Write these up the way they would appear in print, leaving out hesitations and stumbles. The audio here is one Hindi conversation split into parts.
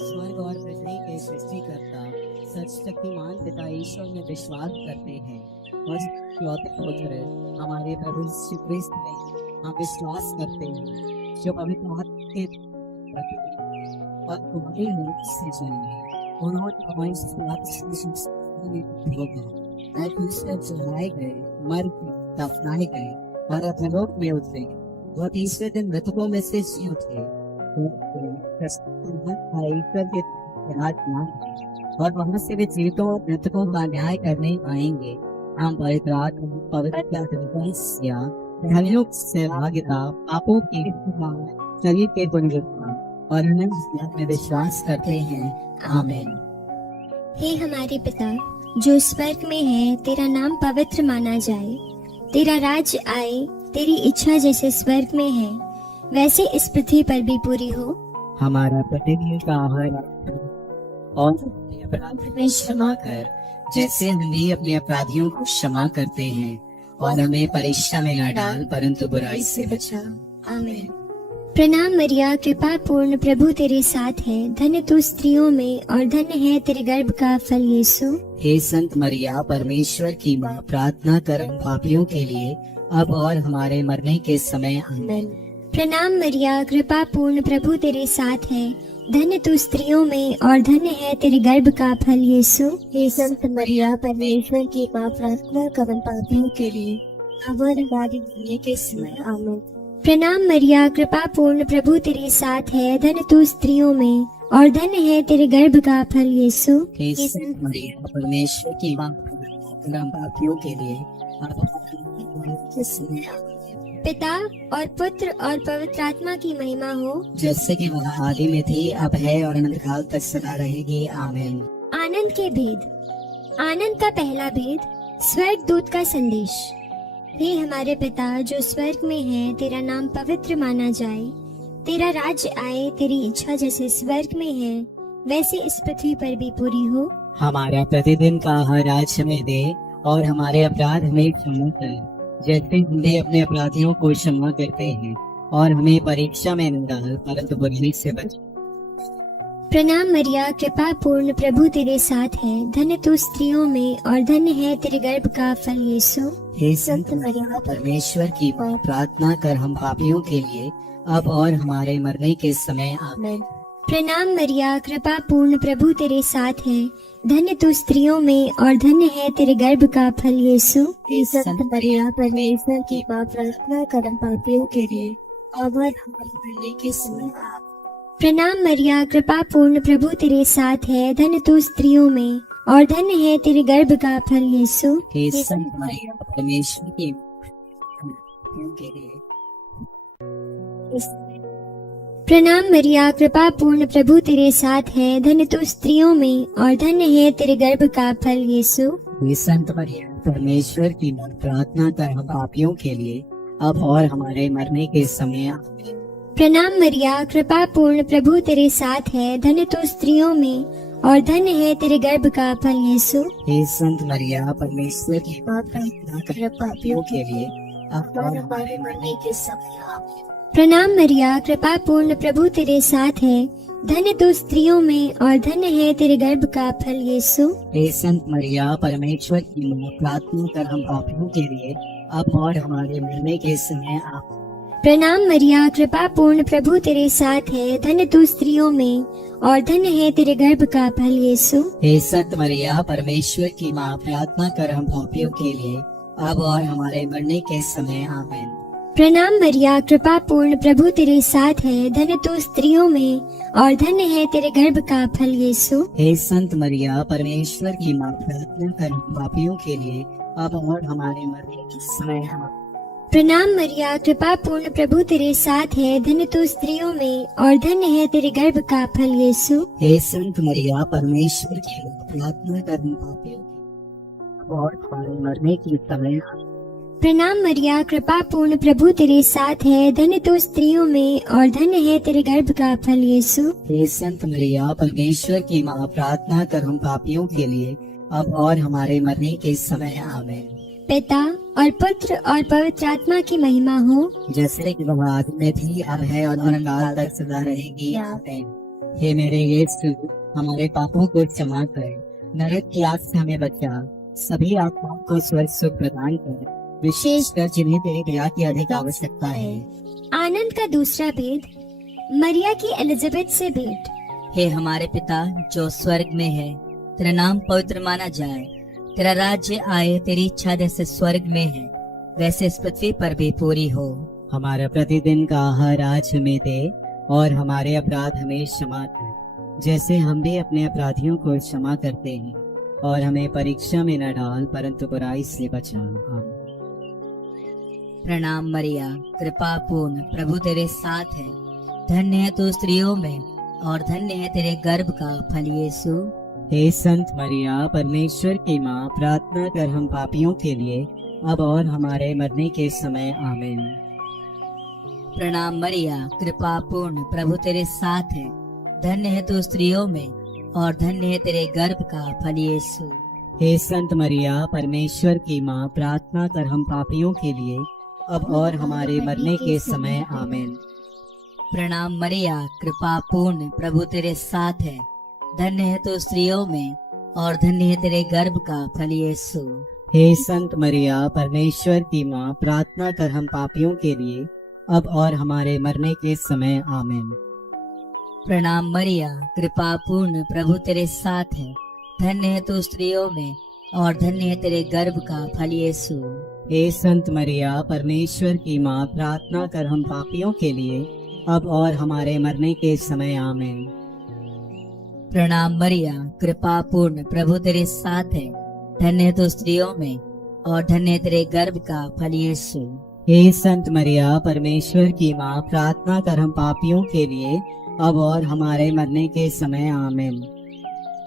स्वर्ग और पृथ्वी के सृष्टिकर्ता सच शक्तिमान पिता ईश्वर में विश्वास करते हैं और इकलौते पुत्र हमारे प्रभु यीशु क्रिस्त में हम विश्वास करते हैं जो पवित्र आत्मा के और तुम्हारे मुख से जन्मे उन्होंने हमारी क्रूस पर चढ़ाए गए, मर गए, दफनाए गए और अधोलोक में उतरे। वह तीसरे दिन मृतकों में से जी उठे और वहां से वे जीवितों और मृतकों का न्याय करने आएंगे। हम पवित्र सहभागिता, पापों की शरीर के पुनरुत्थान और अनंत में विश्वास करते हैं। आमीन। हे हमारे पिता जो स्वर्ग में है, तेरा नाम पवित्र माना जाए। तेरा राज्य आए, तेरी इच्छा जैसे स्वर्ग में है वैसे इस पृथ्वी पर भी पूरी हो। हमारा प्रतिदिन का आहार और अपराध में क्षमा कर, जैसे हम भी अपने अपराधियों को क्षमा करते हैं, और हमें परीक्षा में न डाल परंतु बुराई से बचा। आमीन। प्रणाम मरिया, कृपा पूर्ण, प्रभु तेरे साथ है। धन्य तू स्त्रियों में और धन्य है तेरे गर्भ का फल यीशु। हे संत मरिया, परमेश्वर की माँ, प्रार्थना कर हम पापियों के लिए अब और हमारे मरने के समय। आमीन। प्रणाम मरिया, कृपा पूर्ण, प्रभु तेरे साथ है। धन्य तू स्त्रियों में और धन्य है तेरे गर्भ का फल यीशु। हे संत मरिया, परमेश्वर की माँ, प्रार्थना कर हम पापियों के लिए अब और हमारे मरने के समय। आमीन। प्रणाम मरिया, कृपा पूर्ण, प्रभु तेरे साथ है। धन्य तू स्त्रियों में और धन्य है तेरे गर्भ का फल यीशु। हे संत मरिया, परमेश्वर की माँ, प्रार्थना कर हम पापियों के लिए अब और हमारे मरने के समय। आमीन। पिता और पुत्र और पवित्र आत्मा की महिमा हो, जैसे कि वह आदि में थी, अब है और अनंत काल तक सदा रहेगी। आमीन। आनंद के भेद। आनंद का पहला भेद, स्वर्ग दूत का संदेश। हे हमारे पिता जो स्वर्ग में है, तेरा नाम पवित्र माना जाए। तेरा राज्य आए, तेरी इच्छा जैसे स्वर्ग में है वैसे इस पृथ्वी पर भी पूरी हो। हमारा प्रतिदिन का आहार आज हमें दे, और हमारे अपराध हमें क्षमा कर, जैसे हम भी अपने अपराधियों को क्षमा करते हैं, और हमें परीक्षा में न डाल परंतु बुराई से बचा। प्रणाम मरिया, कृपा पूर्ण, प्रभु तेरे साथ है। धन्य तू स्त्रियों में और धन्य है तेरे गर्भ का फल यीशु। हे संत मरिया, परमेश्वर की माँ, प्रार्थना कर हम पापियों के लिए अब और हमारे मरने के समय। आमीन। प्रणाम मरिया, कृपा पूर्ण, प्रभु तेरे साथ है। धन्य तू स्त्रियों में और धन्य है तेरे गर्भ का फल यीशु। हे संत मरिया, परमेश्वर की माँ, प्रार्थना कर हम पापियों के लिए अब और हमारे मरने के समय। आमीन। प्रणाम मरिया, कृपा पूर्ण, प्रभु तेरे साथ है। धन्य तू स्त्रियों में और धन्य है तेरे गर्भ का फल यीशु। हे संत मरिया, परमेश्वर की पापियों के लिए। प्रणाम मरिया, कृपा पूर्ण, प्रभु तेरे साथ है। धन्य तू स्त्रियों में और धन्य है तेरे गर्भ का फल यीशु। हे संत मरिया, परमेश्वर की माँ, प्रार्थना कर हम पापियों के लिए अब और हमारे मरने के समय। आमीन। प्रणाम मरिया, कृपा पूर्ण, प्रभु तेरे साथ है। धन्य तू स्त्रियों में और धन्य है तेरे गर्भ का फल यीशु। हे संत मरिया, परमेश्वर की माँ, प्रार्थना कर हम पापियों के लिए अब और हमारे मरने के समय। आमीन। प्रणाम मरिया, कृपा पूर्ण, प्रभु तेरे साथ है। धन्य तू स्त्रियों में और धन्य है तेरे गर्भ का फल यीशु। हे संत मरिया, परमेश्वर की माँ, प्रार्थना कर हम पापियों के लिए अब और हमारे मरने के समय। आमीन। प्रणाम मरिया, कृपा पूर्ण, प्रभु तेरे साथ है। धन्य तू स्त्रियों में और धन्य है तेरे गर्भ का फल यीशु। हे संत मरिया, परमेश्वर की माँ, प्रार्थना कर हम पापियों के लिए अब और हमारे मरने के समय। आमीन। प्रणाम मरिया, कृपा पूर्ण, प्रभु तेरे साथ है। धन्य तू स्त्रियों में और धन्य है तेरे गर्भ का फल यीशु। हे संत मरिया, परमेश्वर की माँ, प्रार्थना कर हम पापियों के लिए अब और हमारे मरने के समय। आमीन। प्रणाम मरिया, कृपा पूर्ण, प्रभु तेरे साथ है। धन्य तू स्त्रियों में और धन्य है तेरे गर्भ का फल यीशु। हे संत मरिया, परमेश्वर की माँ, प्रार्थना कर हम पापियों के लिए अब और हमारे मरने के समय। प्रणाम मरिया, कृपा पूर्ण, प्रभु तेरे साथ है। धन्य तू स्त्रियों में और धन्य है तेरे गर्भ का फल यीशु। हे संत मरिया, परमेश्वर की माँ, प्रार्थना कर हम पापियों के लिए अब और हमारे मरने के समय। आमीन। पिता और पुत्र और पवित्र आत्मा की महिमा हो, जैसे कि वह आदि में थी, अब है और अनंत काल तक सदा रहेगी। आमीन। हे मेरे यीशु, हमारे पापों को क्षमा कर, नरक की आग से हमें बचा, सभी आत्माओं को स्वर्ग सुख प्रदान कर, विशेषकर जिन्हें तेरी दया की अधिक आवश्यकता है। आनंद का दूसरा भेद, मरिया की एलिजाबेथ से भेंट। हे हमारे पिता जो स्वर्ग में है, तेरा नाम पवित्र माना जाए, तेरा राज्य आए, तेरी इच्छा जैसे स्वर्ग में है वैसे इस पृथ्वी पर भी पूरी हो। हमारा प्रतिदिन का आहार आज हमें दे, और हमारे अपराध हमें क्षमा कर, जैसे हम भी अपने अपराधियों को क्षमा करते हैं, और हमें परीक्षा में न डाल परंतु बुराई से बचा। आमीन। प्रणाम मरिया, कृपा पूर्ण, प्रभु तेरे साथ है, धन्य है तू स्त्रियों में और धन्य है तेरे गर्भ का फल यीशु। हे संत मरिया, परमेश्वर की माँ, प्रार्थना कर हम पापियों के लिए अब और हमारे मरने के समय। आमीन। प्रणाम मरिया, कृपा पूर्ण, प्रभु तेरे साथ है, धन्य है तू स्त्रियों में और धन्य है तेरे गर्भ का फल यीशु। हे संत मरिया, परमेश्वर की माँ, प्रार्थना कर हम पापियों के लिए अब और हमारे मरने के समय। आमीन। प्रणाम मरिया, कृपा पूर्ण, प्रभु तेरे साथ है, धन्य है तू स्त्रियों में और धन्य है तेरे गर्भ का फल यीशु। हे संत मरिया, परमेश्वर की माँ, प्रार्थना कर हम पापियों के लिए अब और हमारे मरने के समय। आमीन। प्रणाम मरिया, कृपा पूर्ण, प्रभु तेरे साथ है, धन्य है तू स्त्रियों में और धन्य है तेरे गर्भ का फल यीशु। हे संत मरिया, परमेश्वर की माँ, प्रार्थना कर हम पापियों के लिए अब और हमारे मरने के समय। आमीन। प्रणाम मरिया, कृपा पूर्ण, प्रभु तेरे साथ है, धन्य है तू स्त्रियों में और धन्य है तेरे गर्भ का फल यीशु। हे संत मरिया, परमेश्वर की माँ, प्रार्थना कर हम पापियों के लिए अब और हमारे मरने के समय। आमीन।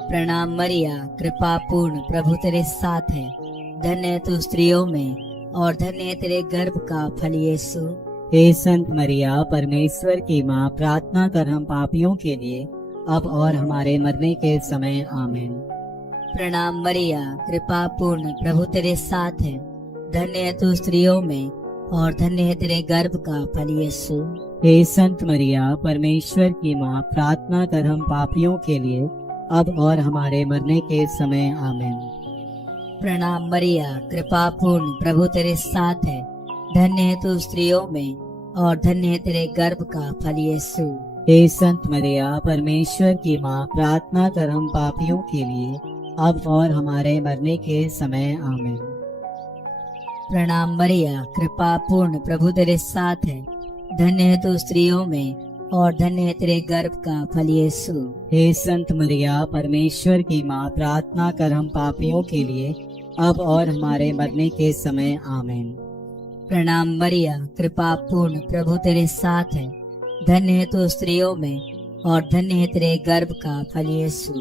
प्रणाम मरिया, कृपा पूर्ण, प्रभु तेरे साथ है, धन्य है तू स्त्रियों में और धन्य है तेरे गर्भ का फल यीशु। हे संत मरिया, परमेश्वर की माँ, प्रार्थना कर हम पापियों के लिए अब और हमारे मरने के समय। आमीन। प्रणाम मरिया, कृपा पूर्ण, प्रभु तेरे साथ है, धन्य है तू स्त्रियों में और धन्य है तेरे गर्भ का फल यीशु। हे संत मरिया, परमेश्वर की माँ, प्रार्थना कर हम पापियों के लिए अब और हमारे मरने के समय। आमीन। प्रणाम मरिया, कृपा पूर्ण, प्रभु तेरे साथ है, धन्य है तू स्त्रियों में और धन्य है तेरे गर्भ का फल यीशु। हे संत मरिया, परमेश्वर की माँ, प्रार्थना कर हम पापियों के लिए अब और हमारे मरने के समय। आमीन। प्रणाम मरिया, कृपा पूर्ण, प्रभु तेरे साथ है, धन्य है तू स्त्रियों में और धन्य है तेरे गर्भ का फल यीशु। हे संत मरिया, परमेश्वर की माँ, प्रार्थना कर हम पापियों के लिए अब और हमारे मरने के समय। आमीन। प्रणाम मरिया, कृपा पूर्ण, प्रभु तेरे साथ है, धन्य है तू स्त्रियों में और धन्य है तेरे गर्भ का फल यीशु।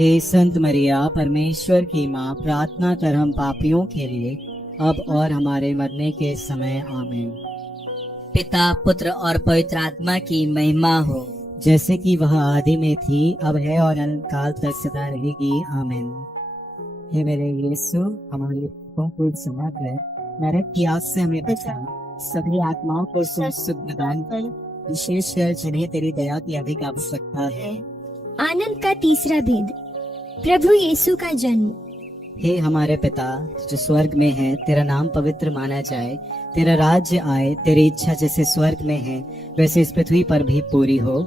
हे संत मरिया, परमेश्वर की माँ, प्रार्थना कर हम पापियों के लिए अब और हमारे मरने के समय। आमीन। पिता, पुत्र और पवित्र आत्मा की महिमा हो, जैसे कि वह आदि में थी, अब है और अनंत काल तक सदा रहेगी। आमीन। हे मेरे यीशु, हमारे पापों को क्षमा कर, नरक की आग से हमें बचा, सभी आत्माओं को सुख प्रदान कर, विशेषकर जिन्हें तेरी दया की अधिक आवश्यकता है। आनंद का तीसरा भेद, प्रभु यीशु का जन्म। हे हमारे पिता जो स्वर्ग में है, तेरा नाम पवित्र माना जाए, तेरा राज्य आए, तेरी इच्छा जैसे स्वर्ग में है वैसे इस पृथ्वी पर भी पूरी हो।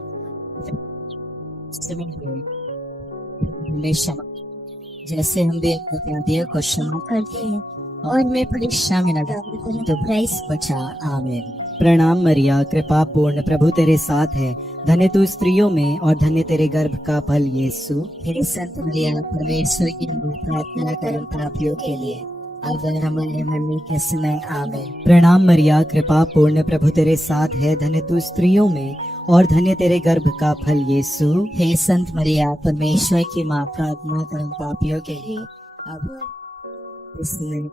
जैसे हम भी अपने अपराधियों को क्षमा करते हैं और मैं परीक्षा में न डाल तो बुराई से बचा। आमीन। प्रणाम मरिया, कृपा पूर्ण, प्रभु तेरे साथ है, धन्य तू स्त्रियों में और धन्य तेरे गर्भ का फल यीशु। हे संत मरिया, परमेश्वर की प्रार्थना करें पापियों के लिए अब और हमारे मरने के समय। आमीन। प्रणाम मरिया, कृपा पूर्ण, प्रभु तेरे साथ है, धन्य तू स्त्रियों में और धन्य तेरे गर्भ का फल यीशु। हे संत मरिया, परमेश्वर की माँ, प्रार्थना करें पापियों के लिए अब और इसमें।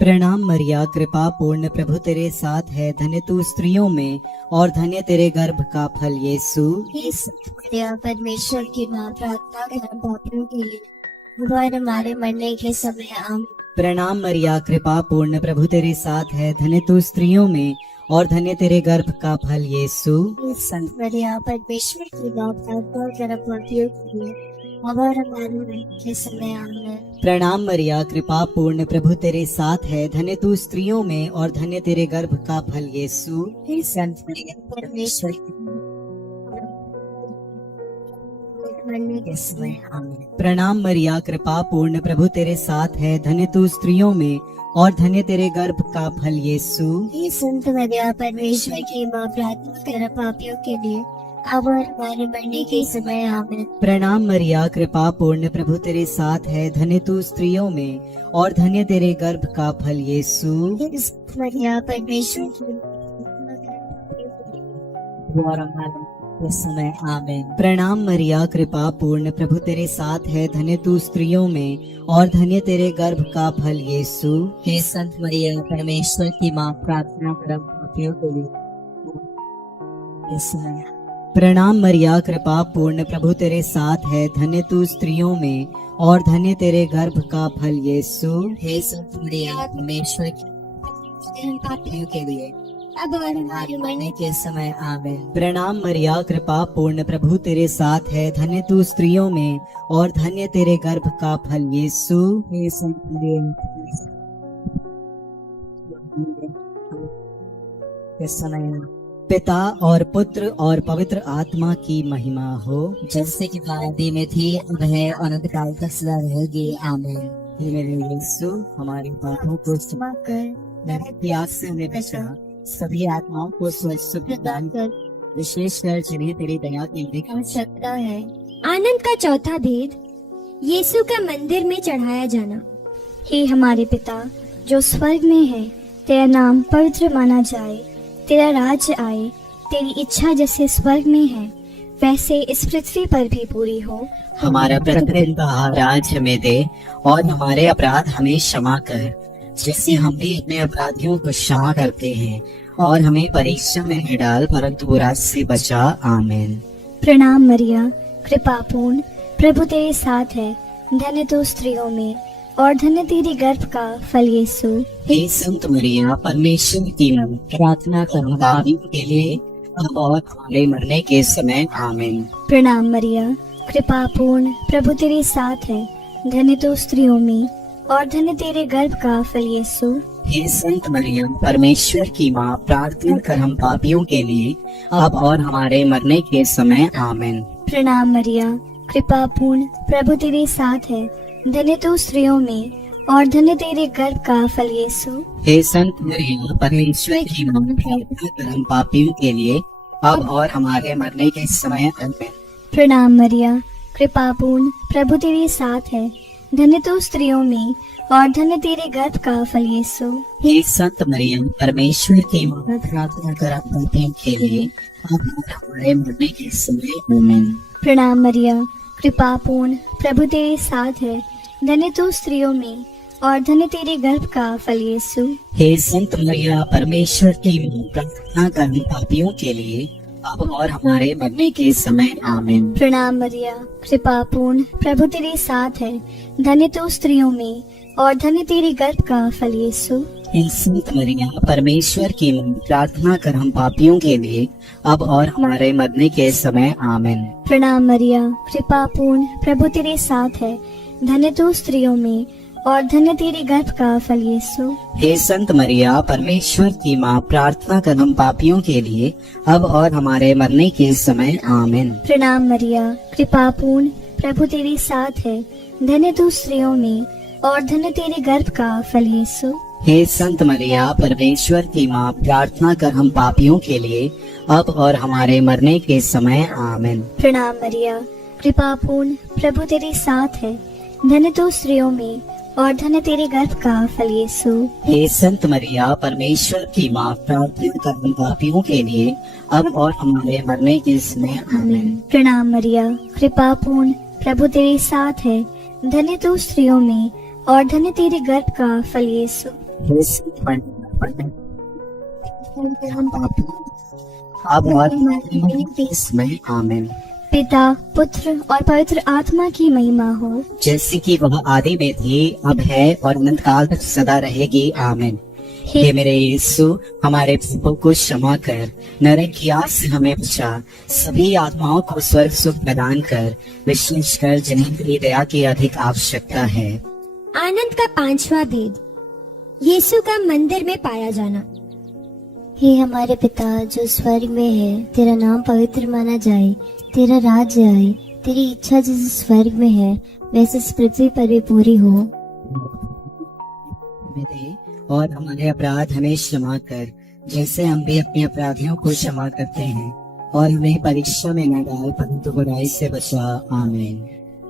प्रणाम मरिया, कृपा पूर्ण, प्रभु तेरे साथ है, धन्य तू स्त्रियों में और धन्य तेरे गर्भ का फल यीशु। हे संत मरिया, परमेश्वर की माँ, प्रार्थना कर हम पापियों के लिए अब और हमारे मरने के समय। आमीन। प्रणाम मरिया, कृपा पूर्ण, प्रभु तेरे साथ है, धन्य तू स्त्रियों में और धन्य तेरे गर्भ का फल यीशु। संत मरिया परमेश्वर की माँ प्रार्थना कर पापियों के लिए अब और हमारे मरने के समय आमीन। प्रणाम मरिया, कृपा पूर्ण, प्रभु तेरे साथ है, धन्य तू स्त्रियों में और धन्य तेरे गर्भ का फल यीशु। संत मरिया परमेश्वर की मरने के समय आमीन। प्रणाम मरिया, कृपा पूर्ण, प्रभु तेरे साथ है, धन्य तू स्त्रियों में और धन्य तेरे गर्भ का फल यीशु। संत मरिया परमेश्वर की माँ प्रार्थना कर पापियों के लिए अब और हमारे मरने के समय आमीन। प्रणाम मरिया, कृपा पूर्ण, प्रभु तेरे साथ है, धन्य तू स्त्रियों में और धन्य तेरे गर्भ का फल यीशु। संत मरिया परमेश्वर की इस समय आमीन। प्रणाम मरिया, कृपा पूर्ण, प्रभु तेरे साथ है, धन्य तू स्त्रियों में और धन्य तेरे गर्भ का फल यीशु। हे संत मरिया परमेश्वर की माँ प्रार्थना कर पापियों के लिए इस समय। प्रणाम मरिया, कृपा पूर्ण, प्रभु तेरे साथ है, धन्य तू स्त्रियों में और धन्य तेरे गर्भ का फल यीशु। हे संत मरिया परमेश्वर की पापियों के लिए अब और हमारे मरने के समय आमीन। प्रणाम मरिया, कृपा पूर्ण, प्रभु तेरे साथ है, धन्य तू स्त्रियों में और धन्य तेरे गर्भ का फल यीशु। हे संत मरिया इस समय पिता और पुत्र और पवित्र आत्मा की महिमा हो, जैसे कि आदि में थी अब है अनंत काल तक सदा रहेगी आमीन। हे मेरे यीशु, हमारे पापों को क्षमा कर, नरक की आग से हमें बचा, सभी आत्माओं को स्वस्थ प्रदान कर, विशेषकर जिन्हें तेरी दया की आवश्यकता है। आनंद का चौथा भेद, यीशु का मंदिर में चढ़ाया जाना। हे हमारे पिता जो स्वर्ग में है, तेरा नाम पवित्र माना जाए, तेरा राज्य आए, तेरी इच्छा जैसे स्वर्ग में है वैसे इस पृथ्वी पर भी पूरी हो। हमारा प्रतिदिन का आहार आज हमें दे और हमारे अपराध हमें क्षमा कर, जैसे हम भी अपने अपराधियों को क्षमा करते हैं, और हमें परीक्षा में न डाल परंतु बुरा से बचा। आमीन। प्रणाम मरिया, कृपा पूर्ण, प्रभु तेरे साथ है, धन्य तू स्त्रियों में और धन्य तेरी गर्भ का फल यीशु। हे संत मरिया परमेश्वर की मां, प्रार्थना करो पापियों के लिए अब और हमारे मरने के समय। आमीन। प्रणाम मरिया, कृपा पूर्ण, प्रभु तेरे साथ है, धन्य तू स्त्रियों में और धन्य तेरे गर्भ का फल यीशु। हे संत मरिया परमेश्वर की मां, प्रार्थना कर हम पापियों के लिए अब और हमारे मरने के समय। आमीन। प्रणाम मरिया, कृपा पूर्ण, प्रभु तेरे साथ है, धन्य तू स्त्रियों में और धन्य तेरे गर्भ का फल यीशु। हे संत मरिया परमेश्वर की मां, प्रार्थना कर हम पापियों के लिए अब और हमारे मरने के समय। आमीन। प्रणाम मरिया, कृपा पूर्ण, प्रभु तेरे साथ है, धन्य तू स्त्रियों में और धन्य तेरे गर्भ का फल यीशु। हे संत मरिया परमेश्वर की मां, प्रार्थना कर हम पापियों के लिए अब और हमारे मरने के समय। आमीन। प्रणाम मरिया, कृपा पूर्ण, प्रभु तेरे साथ है, धन्य तू स्त्रियों में और धन्य तेरे गर्भ का फल यीशु। हे संत मरिया परमेश्वर की मां, प्रार्थना कर हम पापियों के लिए अब और हमारे मरने के समय। आमीन। प्रणाम मरिया, कृपा पूर्ण, प्रभु तेरे साथ है, धन्य तू स्त्रियों में और धन्य तेरे गर्भ का फल यीशु। हे संत मरिया परमेश्वर की मां, प्रार्थना कर हम पापियों के लिए अब और हमारे मरने के समय। आमीन। प्रणाम मरिया, कृपा पूर्ण, प्रभु तेरे साथ है, धन्य तू स्त्रियों में और धन्य तेरे गर्भ का फल यीशु। हे संत मरिया परमेश्वर की मां, प्रार्थना कर हम पापियों के लिए अब और हमारे मरने के समय। आमीन। प्रणाम मरिया, कृपा पूर्ण, प्रभु तेरे साथ है, धन्य तू स्त्रियों में और धन्य तेरे गर्भ का फल यीशु। हे संत मरिया परमेश्वर की मां, प्रार्थना कर हम पापियों के लिए अब और हमारे मरने के समय। आमीन। प्रणाम मरिया, कृपा पूर्ण, प्रभु तेरे साथ है, धन्य तू स्त्रियों में और धन्य तेरे गर्भ का फल यीशु। हे संत मरिया परमेश्वर की मां, प्रार्थना कर हम पापियों के लिए अब और हमारे मरने के समय। आमीन। प्रणाम मरिया, कृपा पूर्ण, प्रभु तेरे साथ है, धन्य तू स्त्रियों में और धन्य तेरे गर्भ का फल यीशु। हे संत मरिया हम पापियों अब और हमारे मरने के समय। आमीन। पिता, पुत्र और पवित्र आत्मा की महिमा हो, जैसे कि वह आदि में थी अब है और अनंत काल तक सदा रहेगी। आमीन। हे मेरे यीशु, हमारे पापों को क्षमा कर, नरक की आग से हमें बचा, सभी आत्माओं को स्वर्ग सुख प्रदान कर, विशेषकर जिन्हें तेरी दया की अधिक आवश्यकता है। आनंद का 5वां भेद, यीशु का मंदिर में पाया जाना। हे हमारे पिता जो स्वर्ग में है, तेरा नाम पवित्र माना जाए, तेरा राज्य आए, तेरी इच्छा जैसे स्वर्ग में है वैसे इस पृथ्वी पर भी पूरी हो। दे और हमारे अपराध हमें क्षमा कर, जैसे हम भी अपने अपराधियों को क्षमा करते हैं, और हमें परीक्षा में न डाल परंतु बुराई से बचा। आमीन।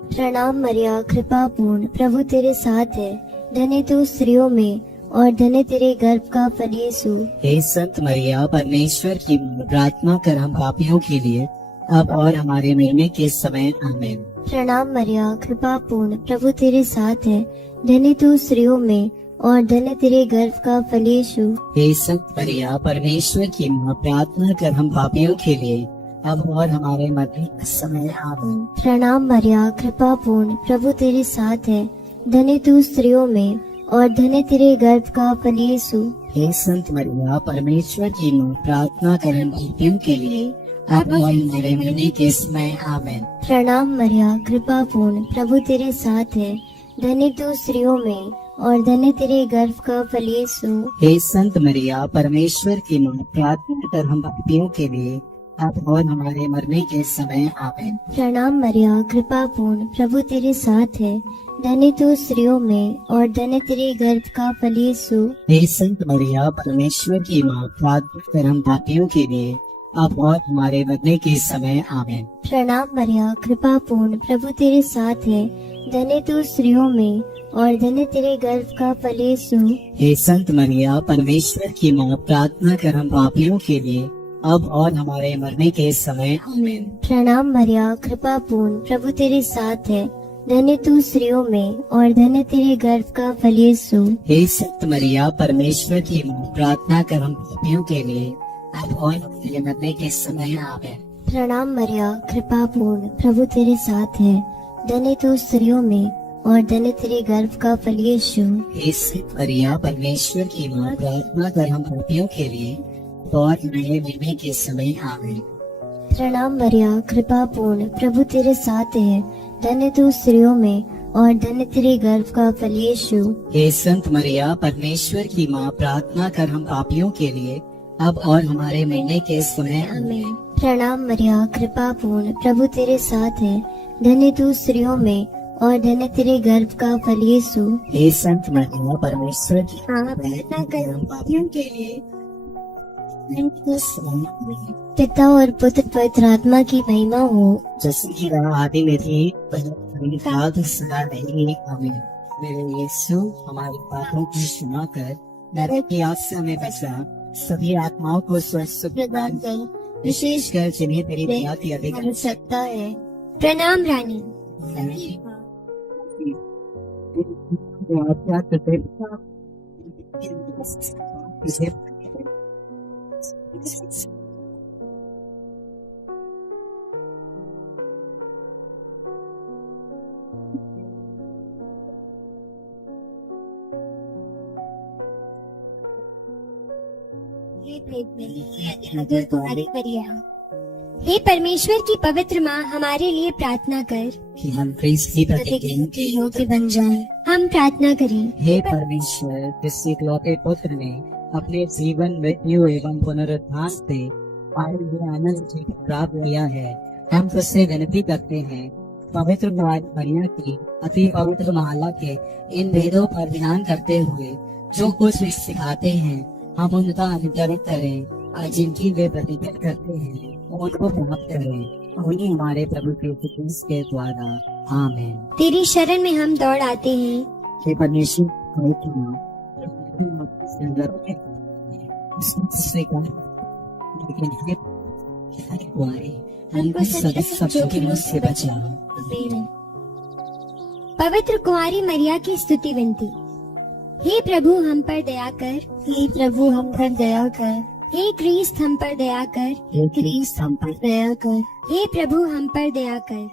प्रणाम मरिया, कृपा पूर्ण, प्रभु तेरे साथ है, धन्य तू स्त्रियों में और धन्य तेरे गर्भ का फल यीशु। हे संत मरिया, परमेश्वर की प्रार्थना कर हम पापियों के लिए अब और हमारे मरने के समय। आमीन। प्रणाम मरिया, कृपा पूर्ण, प्रभु तेरे साथ है, धन्य तू स्त्रियों में और धन्य तेरे गर्भ का फल यीशु। हे संत मरिया, परमेश्वर की माँ, प्रार्थना कर हम पापियों के लिए अब और हमारे मरने के समय। आमीन। प्रणाम मरिया, कृपा पूर्ण, प्रभु तेरे साथ है, धन्य तू स्त्रियों में और धन्य तेरे गर्भ का फल यीशु। हे संत मरिया, परमेश्वर की माँ, प्रार्थना कर हम पापियों के लिए अब और हमारे मरने के समय। आमीन। प्रणाम मरिया, कृपा पूर्ण, प्रभु तेरे साथ है, धन्य तू स्त्रियों में और धन्य तेरे गर्भ का फल यीशु। हे संत मरिया, परमेश्वर की माँ, प्रार्थना कर हम पापियों के लिए अब और हमारे मरने के समय। आमीन। प्रणाम मरिया, कृपा पूर्ण, प्रभु तेरे साथ है, धन्य तू स्त्रियों में और धन्य तेरे गर्भ का फल यीशु। हे संत मरिया, परमेश्वर की माँ, प्रार्थना कर हम पापियों के लिए अब और हमारे मरने के समय। आमीन। प्रणाम मरिया, कृपा पूर्ण, प्रभु तेरे साथ है, धन्य तू स्त्रियों में और धन्य तेरे गर्भ का फल यीशु। हे संत मरिया, परमेश्वर की माँ, प्रार्थना कर हम पापियों के लिए अब और हमारे मरने के समय। आमीन। प्रणाम मरिया, कृपा पूर्ण, प्रभु तेरे साथ है, धन्य तू स्त्रियों में और धन्य तेरे गर्भ का फल यीशु। हे संत मरिया, परमेश्वर की माँ, प्रार्थना कर हम पापियों के लिए अब और हमारे मरने के समय। आमीन। प्रणाम मरिया, कृपा पूर्ण, प्रभु तेरे साथ है, धन्य तू स्त्रियों में और धन्य तेरे गर्भ का फल यीशु। हे संत मरिया, परमेश्वर की माँ, प्रार्थना कर हम पापियों के लिए और हमारे मरने के समय। आमीन। प्रणाम मरिया, कृपा पूर्ण, प्रभु तेरे साथ है, धन्य तू स्त्रियों में और धन्य तेरे गर्भ का फल यीशु। हे संत मरिया, परमेश्वर की माँ, प्रार्थना कर हम पापियों के लिए अब और हमारे मरने के समय। आमीन। प्रणाम मरिया, कृपा पूर्ण, प्रभु तेरे साथ है, धन्य तू स्त्रियों में और धन्य तेरे गर्भ का फल यीशु। हे संत मरिया, परमेश्वर की माँ, प्रार्थना कर हम पापियों के लिए पिता और पुत्र पवित्र आत्मा की महिमा हो, जैसे कि वह आदि में थी सदा रहेगी। आमीन। मेरे यीशु, हमारे पापों की क्षमा कर, नरक की आग से हमें बचा, सभी आत्माओं को स्वर्ग सुख प्रदान कर, विशेषकर जिन्हें तेरी दया की अधिक आवश्यकता है। प्रणाम रानी। हे परमेश्वर की पवित्र माँ, हमारे लिए प्रार्थना कर कि हम क्रिस्त की प्रतिज्ञा के योग्य बन जाएं। हम प्रार्थना करें। हे परमेश्वर, जिस इकलौते पुत्र ने अपने जीवन, मृत्यु एवं पुनरुत्थान से आनंद आनंद प्राप्त किया है, हम तुझसे विनती करते हैं, पवित्र मरिया की अति पवित्र माला के इन भेदों पर ध्यान करते हुए जो कुछ भी सिखाते हैं, हम उनका अनुकरण करें और जिनकी वे प्रतिज्ञा करते हैं उनको प्राप्त करें, उन्हीं हमारे प्रभु यीशु क्रिस्त के द्वारा। आमीन। तेरी शरण में हम दौड़ आते हैं। हे परमेश्वर, हमको सभी शब्दों के मुझ से बचा। पवित्र कुंवारी मरिया की स्तुति विनती। हे प्रभु, हम पर दया कर। हे प्रभु, हम पर दया कर। हे क्रिस्त, हम पर दया कर। हे क्रिस्त, हम पर दया कर। हे प्रभु, हम पर दया कर।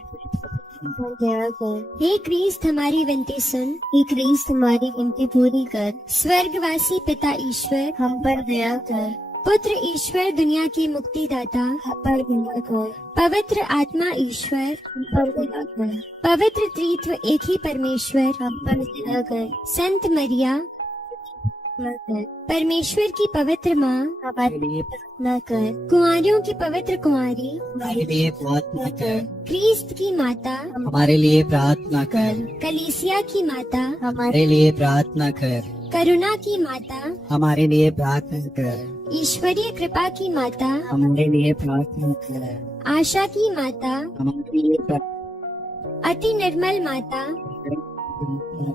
हम पर दया कर। हे क्रिस्त हमारी विनती सुन। हे क्रिस्त हमारी विनती पूरी कर। स्वर्गवासी पिता ईश्वर, हम पर दया कर। पुत्र ईश्वर दुनिया के मुक्तिदाता, हम पर दया कर। पवित्र आत्मा ईश्वर, हम पर दया कर। पवित्र त्रित्व एक ही परमेश्वर, हम पर दया कर। संत मरिया, परमेश्वर की पवित्र माँ, हमारे लिए प्रार्थना कर। कुंवारियों की पवित्र कुंवारी, हमारे लिए प्रार्थना कर। क्रिस्त की माता, हमारे लिए प्रार्थना कर। कलीसिया की माता, हमारे लिए प्रार्थना कर। करुणा की माता, हमारे लिए प्रार्थना कर। ईश्वरीय कृपा की माता, हमारे लिए प्रार्थना कर। आशा की माता, हमारे लिए प्रार्थना अति निर्मल माता,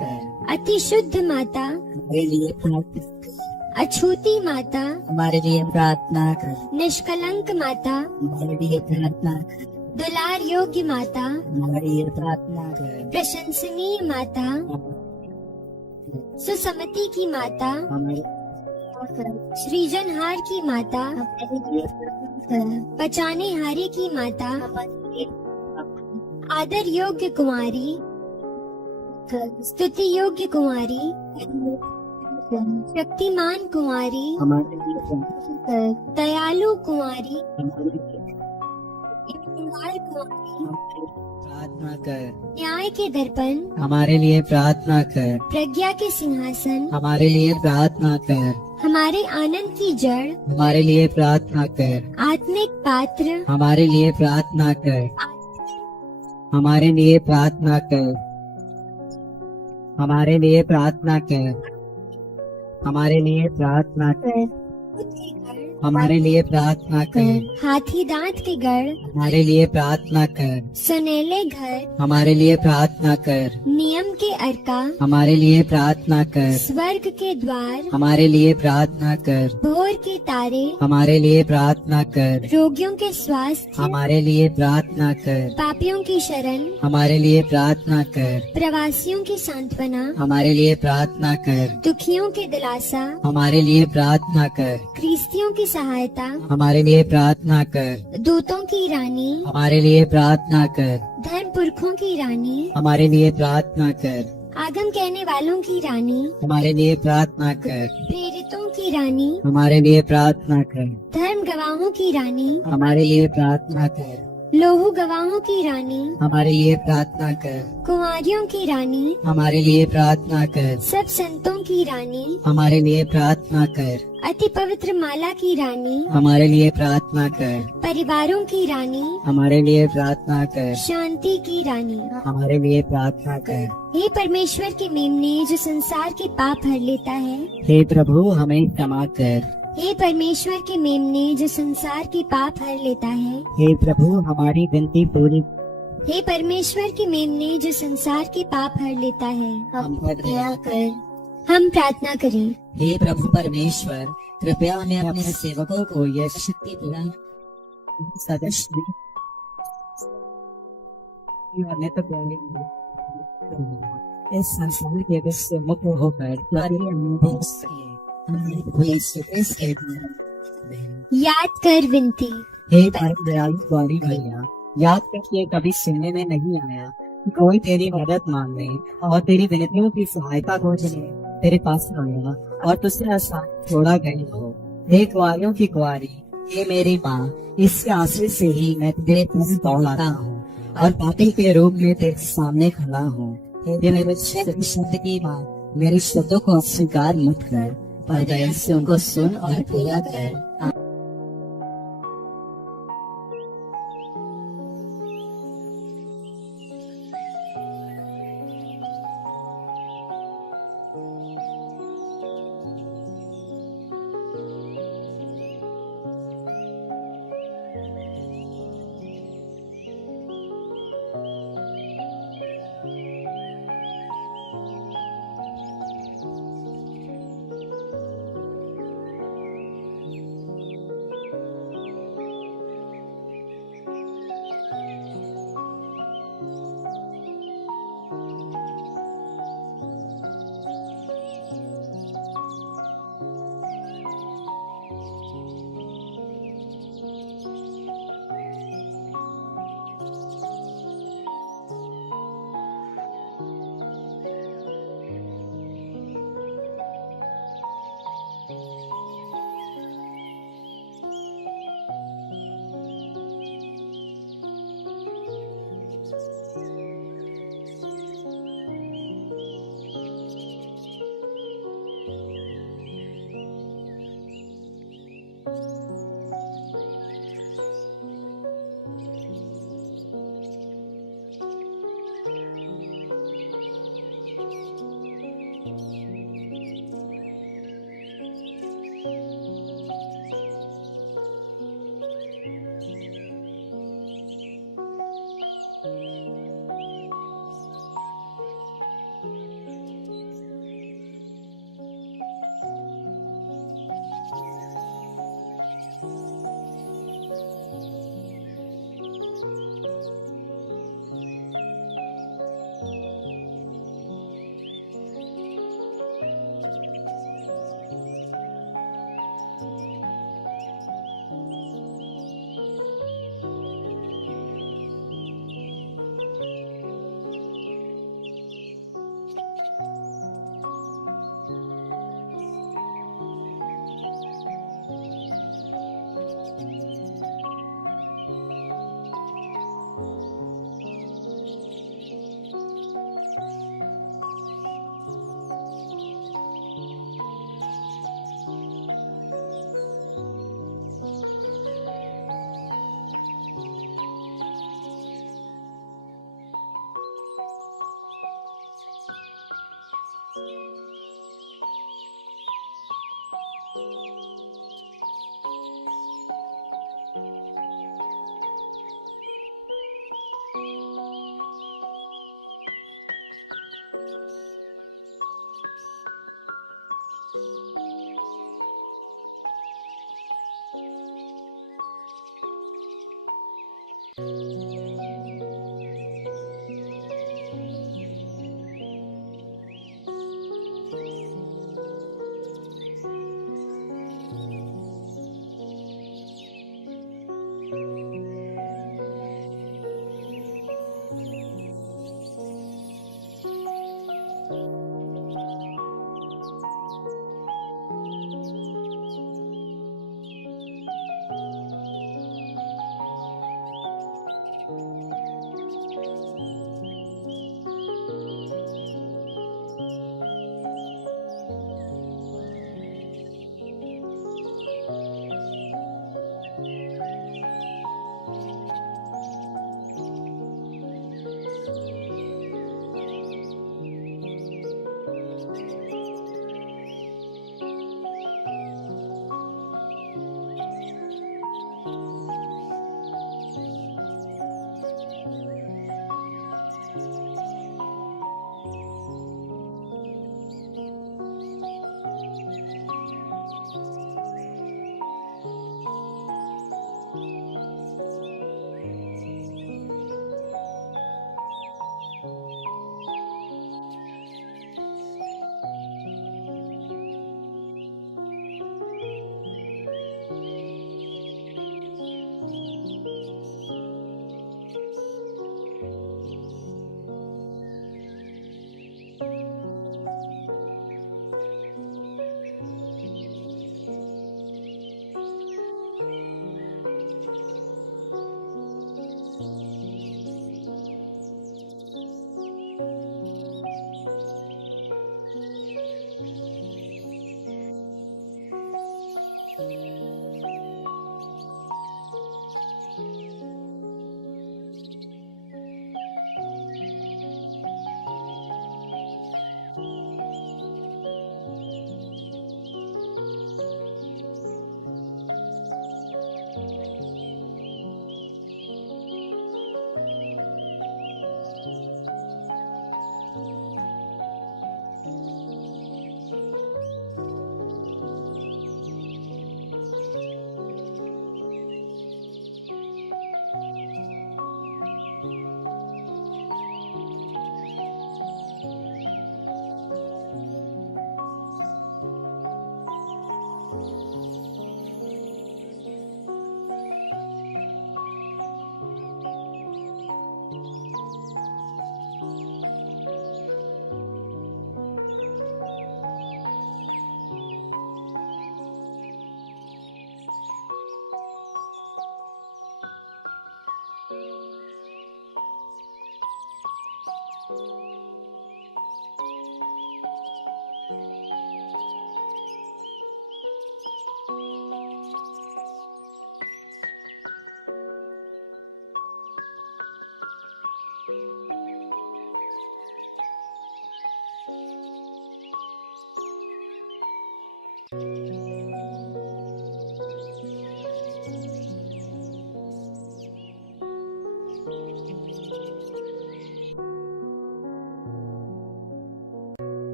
कर। अति शुद्ध माता, हमारे लिए प्रार्थना कर। अछूती माता, हमारे लिए प्रार्थना कर। निष्कलंक माता, हमारे लिए प्रार्थना कर। दुलार योग्य माता, हमारे लिए प्रार्थना कर। प्रशंसनीय माता, सुसमति की माता, हमारे सृजनहार की माता, बचाने हारे की माता, आदर योग्य कुंवारी, स्तुति योग्य कुंवारी, शक्तिमान कुंवारी, हमारे लिए प्रार्थना कर। दयालु कुंवारी, हमारे लिए ईमानदार कुंवारी, प्रार्थना कर। न्याय के दर्पण, हमारे लिए प्रार्थना कर। प्रज्ञा के सिंहासन, हमारे लिए प्रार्थना कर। हमारे आनंद की जड़, हमारे लिए प्रार्थना कर। आत्मिक पात्र, हमारे लिए प्रार्थना कर। हमारे लिए प्रार्थना कर। हमारे लिए प्रार्थना कर। हमारे लिए प्रार्थना कर। हमारे लिए प्रार्थना कर। हाथी दांत के गढ़, हमारे लिए प्रार्थना कर। सुनेले घर, हमारे लिए प्रार्थना कर। नियम के अर्का, हमारे लिए प्रार्थना कर। स्वर्ग के द्वार, हमारे लिए प्रार्थना कर। भोर के तारे, हमारे लिए प्रार्थना कर। रोगियों के स्वास्थ्य, हमारे लिए प्रार्थना कर। पापियों की शरण, हमारे लिए प्रार्थना कर। प्रवासियों की सांत्वना, हमारे लिए प्रार्थना कर। दुखियों के दिलासा, हमारे लिए प्रार्थना कर। क्रिस्तियों की सहायता, हमारे लिए प्रार्थना कर। दूतों की रानी, हमारे लिए प्रार्थना कर। धर्म पुरखों की रानी, हमारे लिए प्रार्थना कर। आगम कहने वालों की रानी, हमारे लिए प्रार्थना कर। प्रेरितों की रानी, हमारे लिए प्रार्थना कर। धर्म गवाहों की रानी, हमारे लिए प्रार्थना कर। लोहू गवाहों की रानी, हमारे लिए प्रार्थना कर। कुंवारियों की रानी, हमारे लिए प्रार्थना कर। सब संतों की रानी, हमारे लिए प्रार्थना कर। अति पवित्र माला की रानी, हमारे लिए प्रार्थना कर। परिवारों की रानी, हमारे लिए प्रार्थना कर। शांति की रानी, हमारे लिए प्रार्थना कर। हे परमेश्वर के मेमने जो संसार के पाप हर लेता है, हे प्रभु हमें क्षमा कर। हे परमेश्वर के मेमने जो संसार के पाप हर लेता है, हे प्रभु हमारी विनती पूरी हे परमेश्वर के मेमने जो संसार के पाप हर लेता है, हम पर दया कर। हम प्रार्थना करें। हे प्रभु परमेश्वर, कृपया हमें अपने सेवकों को यह शक्ति प्रदान सदस्य इस संसार के विष से मुक्त होकर तुम्हारी अनुभव से याद कर विनती। हे परम दयालु गौरी भैया, याद करके कभी सुनने में नहीं आया कि कोई तेरी मदद मांगने और तेरी विनतियों की सहायता खोजने तेरे पास आया और तुझसे आसान छोड़ा गया हो। हे कुंवारियों की कुंवारी, हे मेरी माँ, इसके आश्रय से ही मैं तेरे पास दौड़ाता हूँ और पापी के रूप में तेरे सामने खड़ा हूँ। हे मेरे शब्द की माँ, मेरे शब्दों को अस्वीकार मत कर, पर दया से उनको सुन और पूरा कर।